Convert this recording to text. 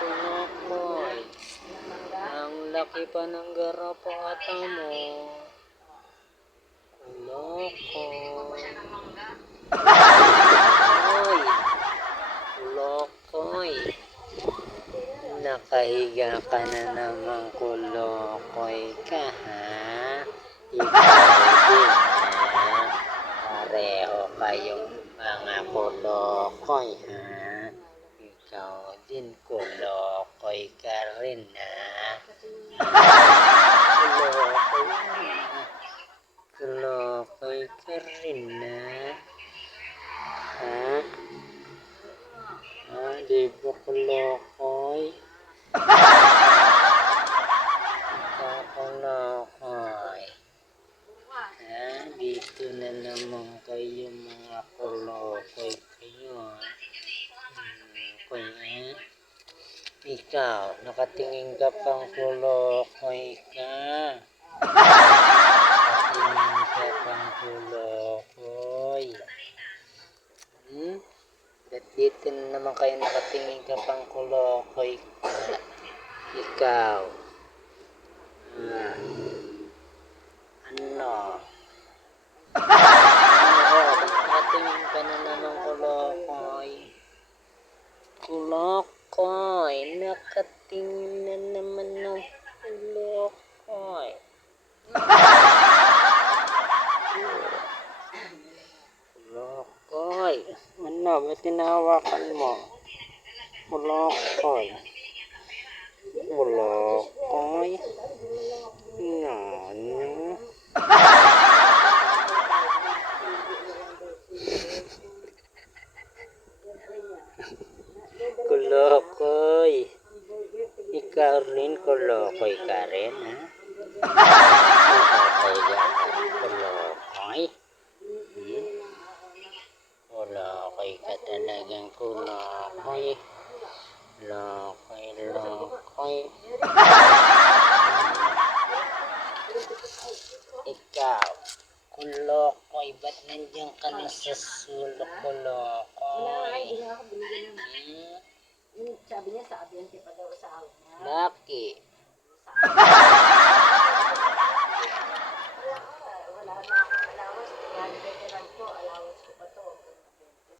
Kulokoy. Ang laki pa ng garapata mo. Kulokoy. Kulokoy. Kulokoy. Nakahiga ka na naman, kulokoy ka, ha? Ikaw din, ha? Pareho kayong mga kulokoy, ha? Ikaw din, kulokoy ka rin, ha? Kulokoy ka rin, ha? Ha? Di ba kulokoy? Kulokoy. Dito na naman kayo mga kulokoy kayo. Kuya, ikaw, nakatingin ka pang kulokoy ka. Nakatingin ka pang kulokoy. Ba't dito na naman kayo nakatingin ka pang kulokoy ka? Ikaw. Ano? Ba't nakatingin ka na naman kulokoy? Kulokoy, nakatingin na naman ng kulokoy. Kulokoy, ano? Ba't tinahawakan mo? Kulokoy. Kulokoy. Ano? Kulokoy. Ikaw rin, kulokoy ka rin, ha? Nakakahiga ka, kulokoy. Kulokoy ka talagang kulokoy. Lokoy. Ikaw, kulokoy, ba't nandiyan ka na sa sulok, kulokoy?